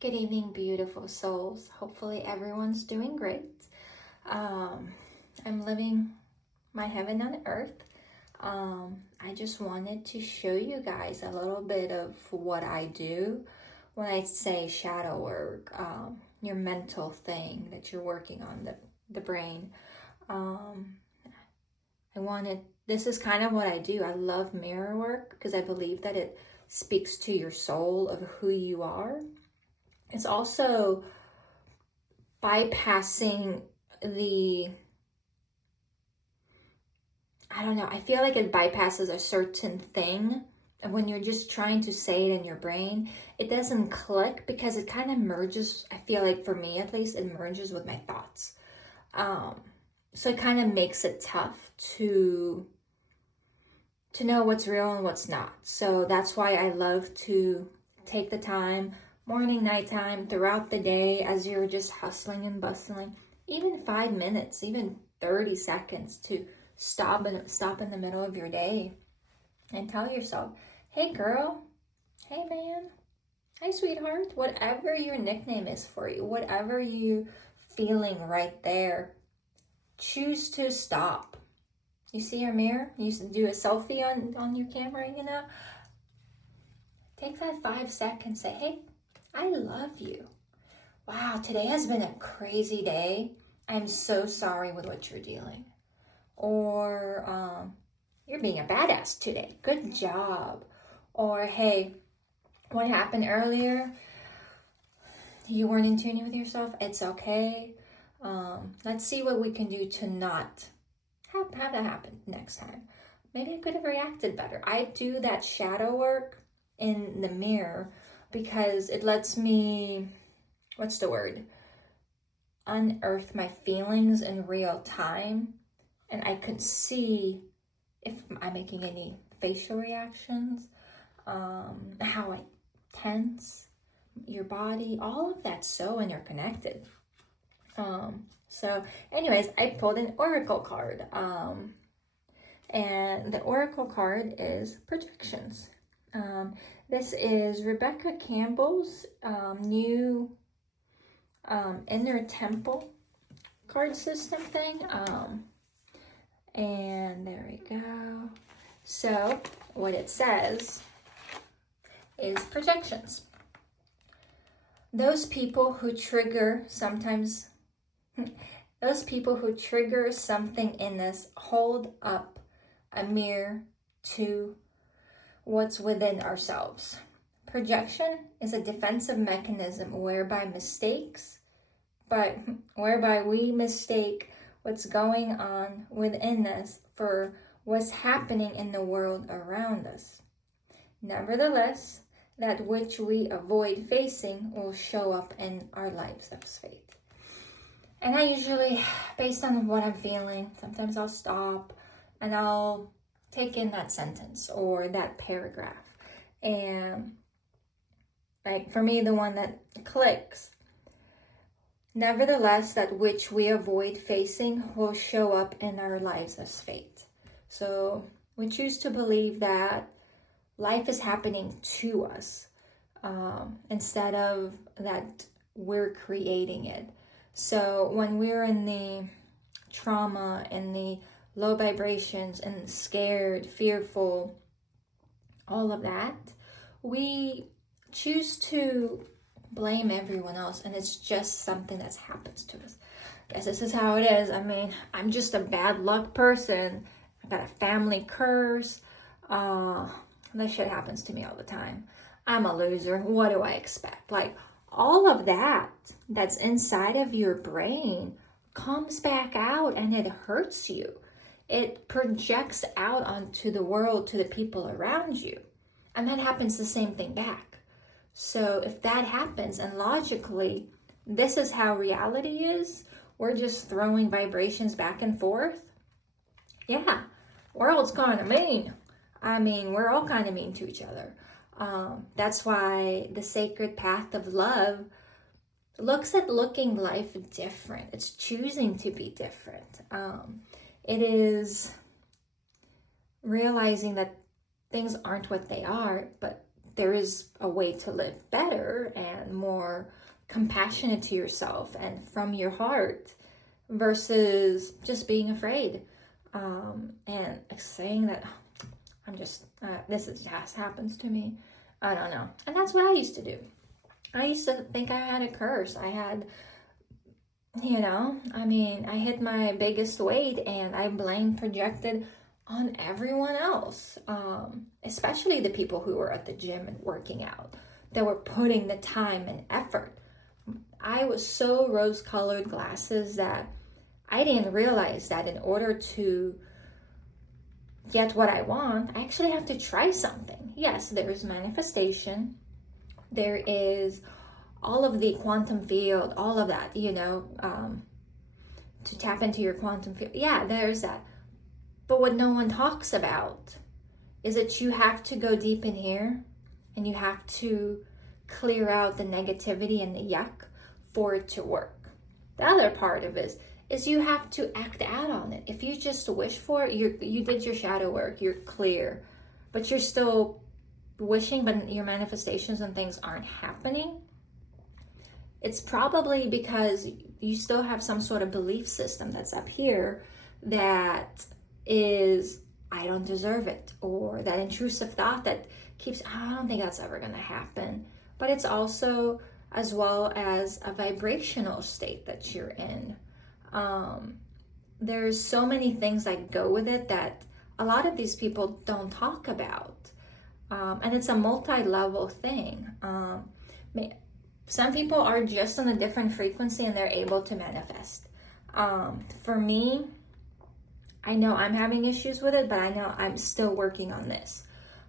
Good evening, beautiful souls. Hopefully everyone's doing great. I'm living my heaven on earth. I just wanted to show you guys a little bit of what I do when I say shadow work, your mental thing that you're working on, the brain. This is kind of what I do. I love mirror work because I believe that it speaks to your soul of who you are. It's also bypassing I feel like it bypasses a certain thing. And when you're just trying to say it in your brain, it doesn't click because it kind of merges. I feel like for me, at least, it merges with my thoughts. So it kind of makes it tough to know what's real and what's not. So that's why I love to take the time, morning, nighttime, throughout the day, as you're just hustling and bustling, even 5 minutes, even 30 seconds to stop in the middle of your day and tell yourself, hey girl, hey man, hi sweetheart, whatever your nickname is for you, whatever you feeling right there, choose to stop. You see your mirror? You do a selfie on your camera, Take that 5 seconds, say, hey, I love you. Wow, today has been a crazy day. I'm so sorry with what you're dealing. Or you're being a badass today. Good job. Or hey, what happened earlier? You weren't in tune with yourself. It's okay. Let's see what we can do to not have that happen next time. Maybe I could have reacted better. I do that shadow work in the mirror because it lets me, unearth my feelings in real time. And I could see if I'm making any facial reactions, how I tense, your body, all of that's so interconnected. So anyways, I pulled an oracle card. And the oracle card is projections. This is Rebecca Campbell's new inner temple card system thing. And there we go. So what it says is projections. Those people who trigger something in us hold up a mirror to what's within ourselves. Projection is a defensive mechanism whereby we mistake what's going on within us for what's happening in the world around us. Nevertheless, that which we avoid facing will show up in our lives of faith. And I usually, based on what I'm feeling, sometimes I'll stop and I'll take in that sentence or that paragraph. And like for me, the one that clicks, nevertheless, that which we avoid facing will show up in our lives as fate. So we choose to believe that life is happening to us instead of that we're creating it. So when we're in the trauma and the low vibrations and scared, fearful, all of that, we choose to blame everyone else, and it's just something that's happens to us. Yes, this is how it is. I mean, I'm just a bad luck person. I got a family curse. This shit happens to me all the time. I'm a loser. What do I expect? Like, all of that's inside of your brain comes back out and it hurts you. It projects out onto the world, to the people around you. And that happens the same thing back. So if that happens, and logically, this is how reality is, we're just throwing vibrations back and forth. Yeah, world's kind of mean. I mean, we're all kind of mean to each other. That's why the sacred path of love looks at looking life different. It's choosing to be different. It is realizing that things aren't what they are, but there is a way to live better and more compassionate to yourself and from your heart versus just being afraid and saying that this just happens to me. I don't know. And that's what I used to do. I used to think I had a curse. I had, I hit my biggest weight and I projected on everyone else, especially the people who were at the gym and working out, that were putting the time and effort. I was so rose-colored glasses that I didn't realize that in order to get what I want, I actually have to try something. Yes, there's manifestation. There is all of the quantum field, all of that, to tap into your quantum field. Yeah, there's that. But what no one talks about is that you have to go deep in here and you have to clear out the negativity and the yuck for it to work. The other part of it is you have to act out on it. If you just wish for it, you did your shadow work, you're clear, but you're still wishing, but your manifestations and things aren't happening. It's probably because you still have some sort of belief system that's up here that is, I don't deserve it, or that intrusive thought that keeps, I don't think that's ever going to happen. But it's also as well as a vibrational state that you're in. There's so many things that go with it that a lot of these people don't talk about. And it's a multi-level thing. Some people are just on a different frequency and they're able to manifest. For me, I know I'm having issues with it, but I know I'm still working on this.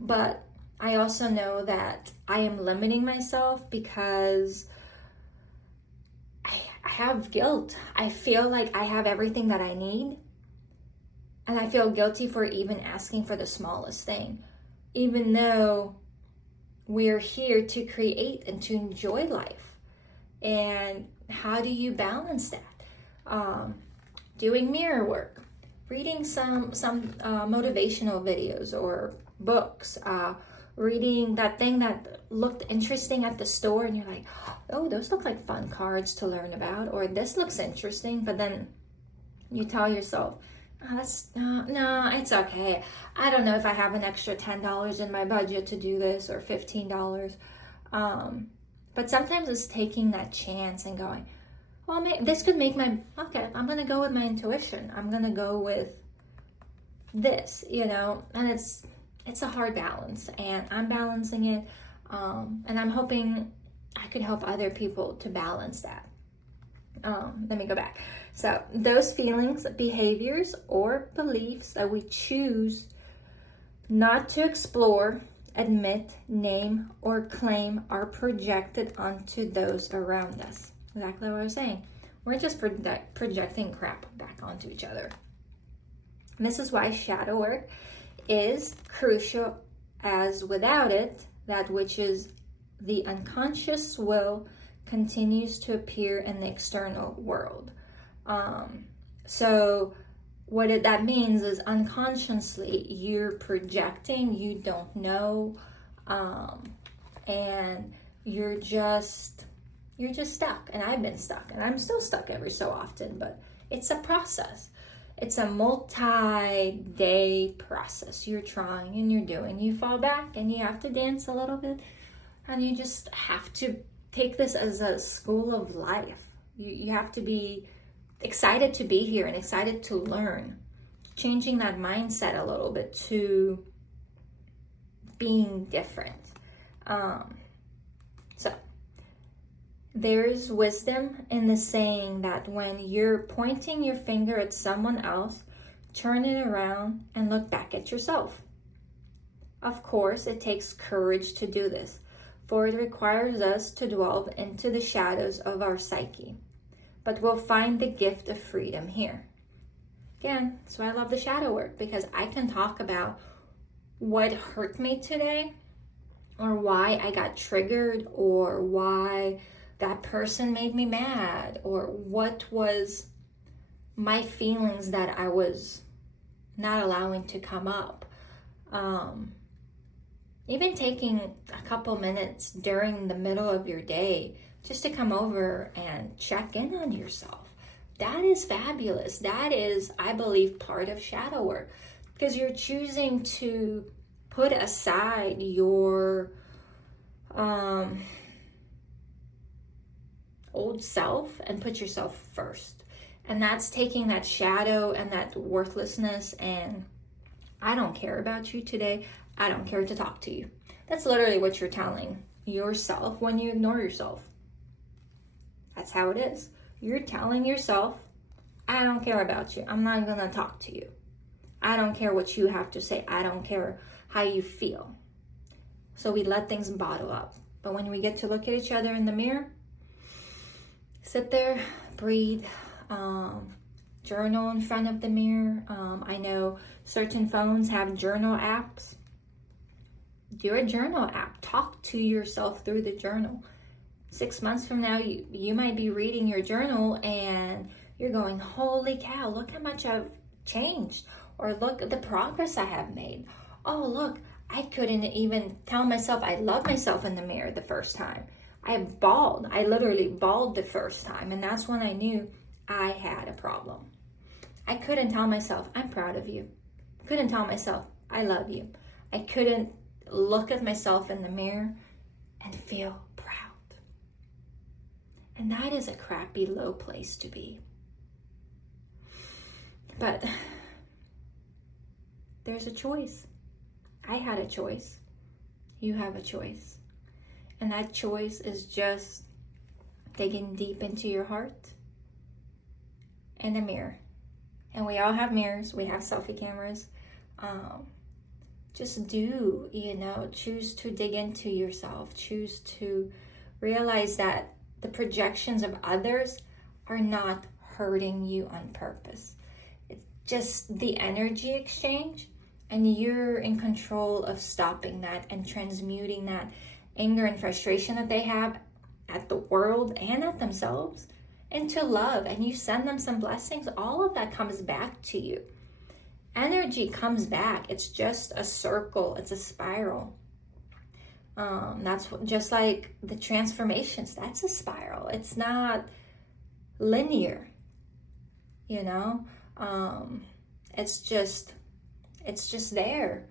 But I also know that I am limiting myself because I have guilt. I feel like I have everything that I need. And I feel guilty for even asking for the smallest thing, even though we're here to create and to enjoy life. And how do you balance that? Doing mirror work, reading some motivational videos or books, reading that thing that looked interesting at the store and you're like, oh, those look like fun cards to learn about, or this looks interesting, but then you tell yourself, no, it's okay. I don't know if I have an extra $10 in my budget to do this, or $15. But sometimes it's taking that chance and going, well, this could make I'm going to go with my intuition. I'm going to go with this, and it's a hard balance, and I'm balancing it. And I'm hoping I could help other people to balance that. Let me go back. So those feelings, behaviors, or beliefs that we choose not to explore, admit, name, or claim are projected onto those around us. Exactly what I was saying. We're just projecting crap back onto each other. And this is why shadow work is crucial, as without it, that which is the unconscious will continues to appear in the external world. So what that means is unconsciously you're projecting, you don't know, and you're just stuck. And I've been stuck, and I'm still stuck every so often, but it's a process. It's a multi-day process. You're trying and you're doing, you fall back and you have to dance a little bit, and you just have to take this as a school of life. You have to be excited to be here and excited to learn, changing that mindset a little bit to being different. So there's wisdom in the saying that when you're pointing your finger at someone else, turn it around and look back at yourself. Of course, it takes courage to do this, for it requires us to delve into the shadows of our psyche. But we'll find the gift of freedom here. Again, that's why I love the shadow work, because I can talk about what hurt me today, or why I got triggered, or why that person made me mad, or what was my feelings that I was not allowing to come up. Even taking a couple minutes during the middle of your day just to come over and check in on yourself. That is fabulous. That is, I believe, part of shadow work, because you're choosing to put aside your old self and put yourself first. And that's taking that shadow and that worthlessness and I don't care about you today. I don't care to talk to you. That's literally what you're telling yourself when you ignore yourself. That's how it is. You're telling yourself, I don't care about you. I'm not going to talk to you. I don't care what you have to say. I don't care how you feel. So we let things bottle up. But when we get to look at each other in the mirror, sit there, breathe, journal in front of the mirror. I know certain phones have journal apps. Do a journal app. Talk to yourself through the journal. 6 months from now, you might be reading your journal and you're going, holy cow, look how much I've changed. Or look at the progress I have made. Oh, look, I couldn't even tell myself I love myself in the mirror the first time. I bawled. I literally bawled the first time. And that's when I knew I had a problem. I couldn't tell myself, I'm proud of you. Couldn't tell myself, I love you. I couldn't look at myself in the mirror and feel proud. And that is a crappy, low place to be. But there's a choice. I had a choice. You have a choice. And that choice is just digging deep into your heart and a mirror. And we all have mirrors. We have selfie cameras. Just choose to dig into yourself. Choose to realize that the projections of others are not hurting you on purpose. It's just the energy exchange, and you're in control of stopping that and transmuting that anger and frustration that they have at the world and at themselves into love. And you send them some blessings. All of that comes back to you. Energy comes back. It's just a circle. It's a spiral. That's just like the transformations. That's a spiral. It's not linear. It's just there.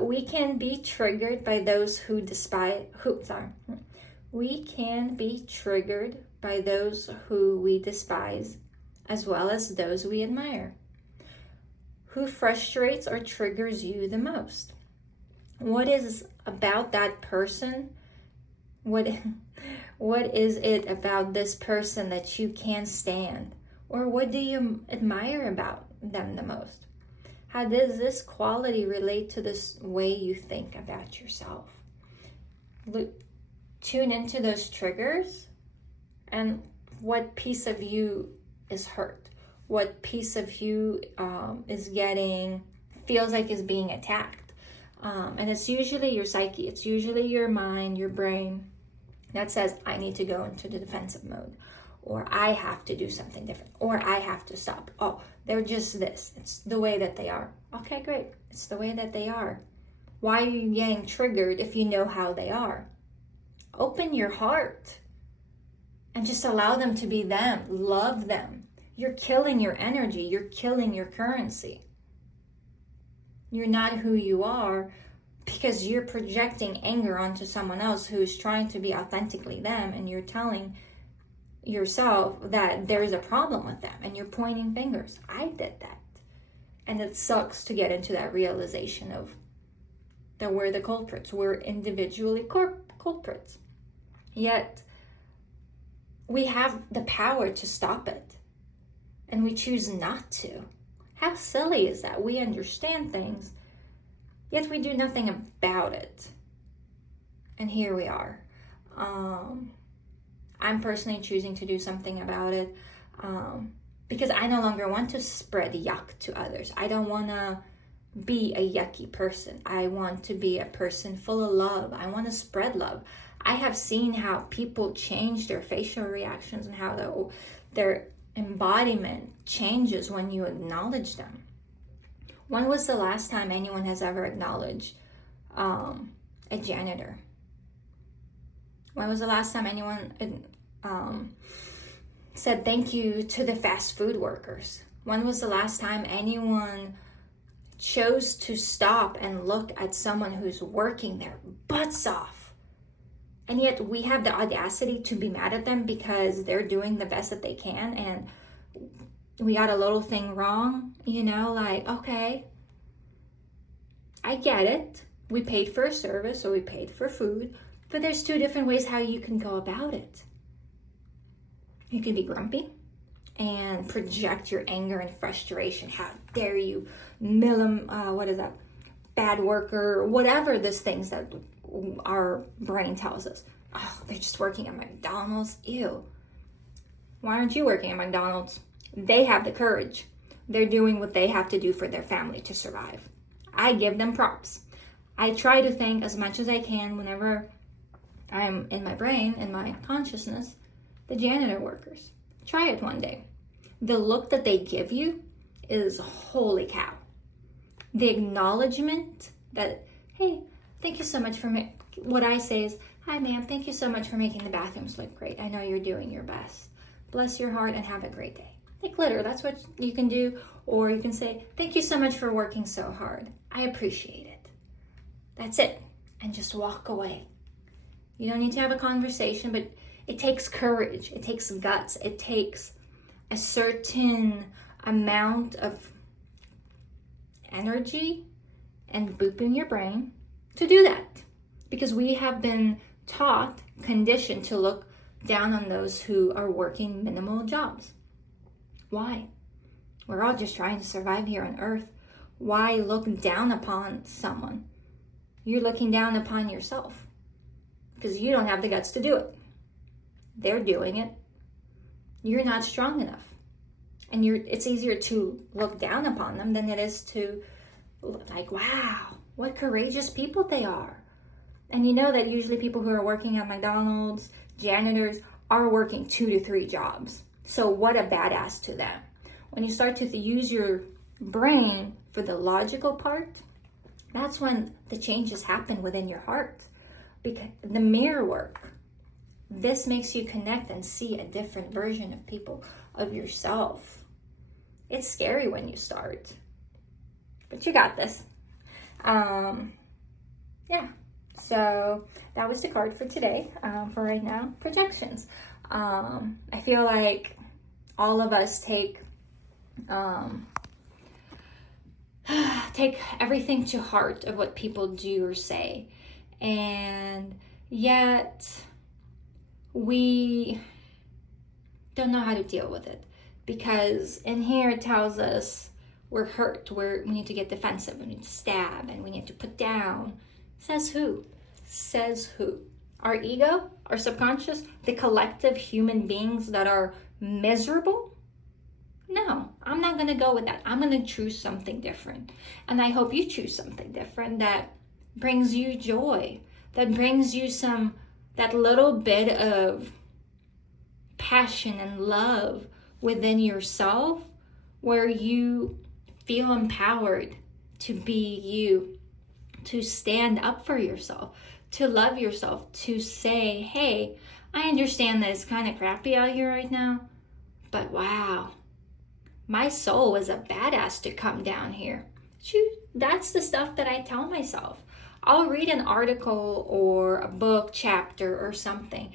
We can be triggered by those who despise. We can be triggered by those who we despise, as well as those we admire. Who frustrates or triggers you the most? What is about that person? What is it about this person that you can't stand? Or what do you admire about them the most? How does this quality relate to this way you think about yourself? Tune into those triggers and what piece of you is hurt. What piece of you feels like is being attacked. And it's usually your psyche. It's usually your mind, your brain that says, I need to go into the defensive mode. Or I have to do something different. Or I have to stop. Oh, they're just this. It's the way that they are. Okay, great. It's the way that they are. Why are you getting triggered if you know how they are? Open your heart and just allow them to be them. Love them. You're killing your energy. You're killing your currency. You're not who you are because you're projecting anger onto someone else who's trying to be authentically them, and you're telling yourself that there's a problem with them and you're pointing fingers. I did that. And it sucks to get into that realization of that we're the culprits. We're individually culprits. Yet we have the power to stop it. And we choose not to. How silly is that? We understand things, yet we do nothing about it. And here we are. I'm personally choosing to do something about it because I no longer want to spread yuck to others. I don't want to be a yucky person. I want to be a person full of love. I want to spread love. I have seen how people change their facial reactions and how their embodiment changes when you acknowledge them. When was the last time anyone has ever acknowledged a janitor? When was the last time anyone said thank you to the fast food workers? When was the last time anyone chose to stop and look at someone who's working their butts off? And yet we have the audacity to be mad at them because they're doing the best that they can, and we got a little thing wrong, like, okay, I get it. We paid for a service, or we paid for food, but there's two different ways how you can go about it. You can be grumpy and project your anger and frustration. How dare you, bad worker, whatever those things that our brain tells us. Oh, they're just working at McDonald's. Ew. Why aren't you working at McDonald's? They have the courage. They're doing what they have to do for their family to survive. I give them props. I try to think as much as I can whenever I'm in my brain, in my consciousness, the janitor workers. Try it one day. The look that they give you is holy cow. The acknowledgement that, hey, thank you so much for what I say is, hi ma'am, thank you so much for making the bathrooms look great. I know you're doing your best. Bless your heart and have a great day. Like glitter, that's what you can do. Or you can say, thank you so much for working so hard. I appreciate it. That's it. And just walk away. You don't need to have a conversation, but it takes courage. It takes guts. It takes a certain amount of energy and boop in your brain to do that. Because we have been taught, conditioned to look down on those who are working minimal jobs. Why? We're all just trying to survive here on earth. Why look down upon someone? You're looking down upon yourself because you don't have the guts to do it. They're doing it. You're not strong enough. And it's easier to look down upon them than it is to look like, wow, what courageous people they are. And you know that usually people who are working at McDonald's, janitors, are working 2 to 3 jobs. So what a badass to them. When you start to use your brain for the logical part, that's when the changes happen within your heart. Because the mirror work, this makes you connect and see a different version of people, of yourself. It's scary when you start, but you got this. So that was the card for today. For right now, projections. I feel like all of us take everything to heart of what people do or say, and yet we don't know how to deal with it, because in here it tells us we're hurt, we need to get defensive, we need to stab, and we need to put down. Says who? Says who? Our ego, our subconscious, the collective human beings that are miserable? No, I'm not going to go with that. I'm going to choose something different. And I hope you choose something different that brings you joy, that brings you that little bit of passion and love within yourself, where you feel empowered to be you, to stand up for yourself, to love yourself, to say, hey, I understand that it's kind of crappy out here right now, but wow, my soul is a badass to come down here. That's the stuff that I tell myself. I'll read an article or a book chapter or something,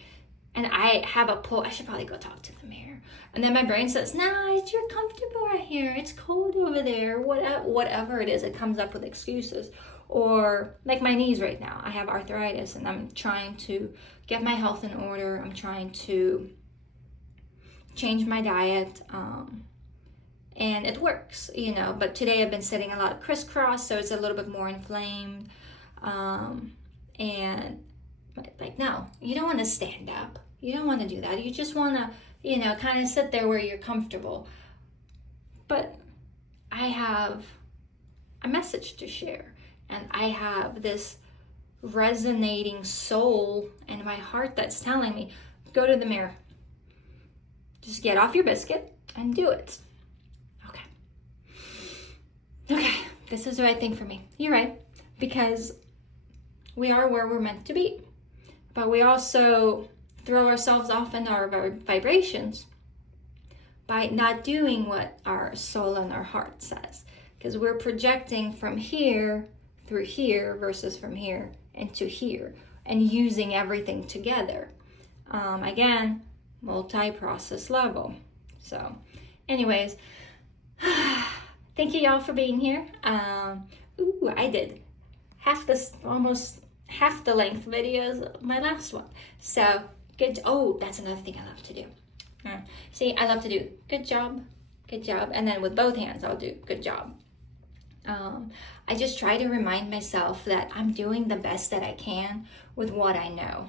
and I have a pull. I should probably go talk to the mirror. And then my brain says, nah, you're comfortable right here. It's cold over there. Whatever it is, it comes up with excuses. Or like my knees right now. I have arthritis, and I'm trying to get my health in order. I'm trying to change my diet. And it works, but today I've been sitting a lot of crisscross, so it's a little bit more inflamed. And like, no, you don't want to stand up. You don't want to do that. You just want to, kind of sit there where you're comfortable. But I have a message to share, and I have this resonating soul in my heart that's telling me, go to the mirror. Just get off your biscuit and do it. Okay, this is the right thing for me. You're right, because we are where we're meant to be. But we also throw ourselves off in our vibrations by not doing what our soul and our heart says. Because we're projecting from here through here versus from here into here, and using everything together. Again, multi-process level. So anyways, thank you y'all for being here. I did almost half the length videos of my last one. So good. Oh, that's another thing I love to do. See, I love to do good job, and then with both hands I'll do good job. I just try to remind myself that I'm doing the best that I can with what I know.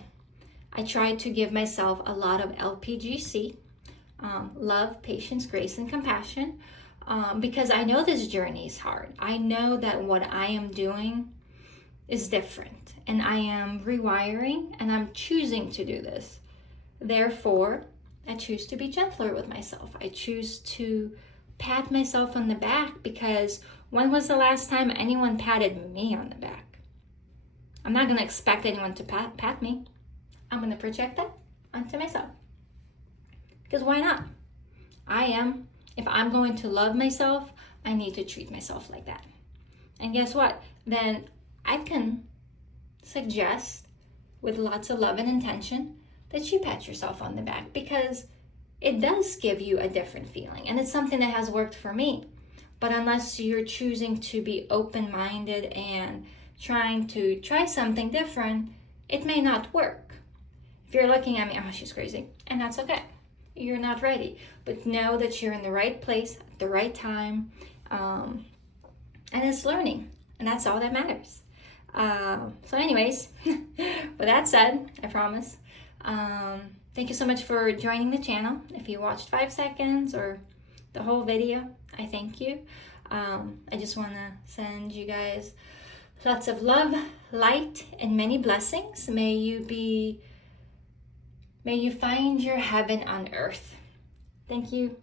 I try to give myself a lot of LPGC, love, patience, grace, and compassion, because I know this journey is hard. I know that what I am doing is different, and I am rewiring, and I'm choosing to do this. Therefore, I choose to be gentler with myself. I choose to pat myself on the back, because when was the last time anyone patted me on the back? I'm not going to expect anyone to pat me. I'm going to project that onto myself. Because why not? If I'm going to love myself, I need to treat myself like that. And guess what? Then I can suggest with lots of love and intention that you pat yourself on the back, because it does give you a different feeling. And it's something that has worked for me. But unless you're choosing to be open-minded and trying to try something different, it may not work. If you're looking at me, oh, she's crazy, and that's okay. You're not ready. But know that you're in the right place at the right time, and it's learning, and that's all that matters. So anyways, with that said, I promise, thank you so much for joining the channel. If you watched 5 seconds or the whole video, I thank you. I just want to send you guys lots of love, light, and many blessings. May you find your heaven on earth. Thank you.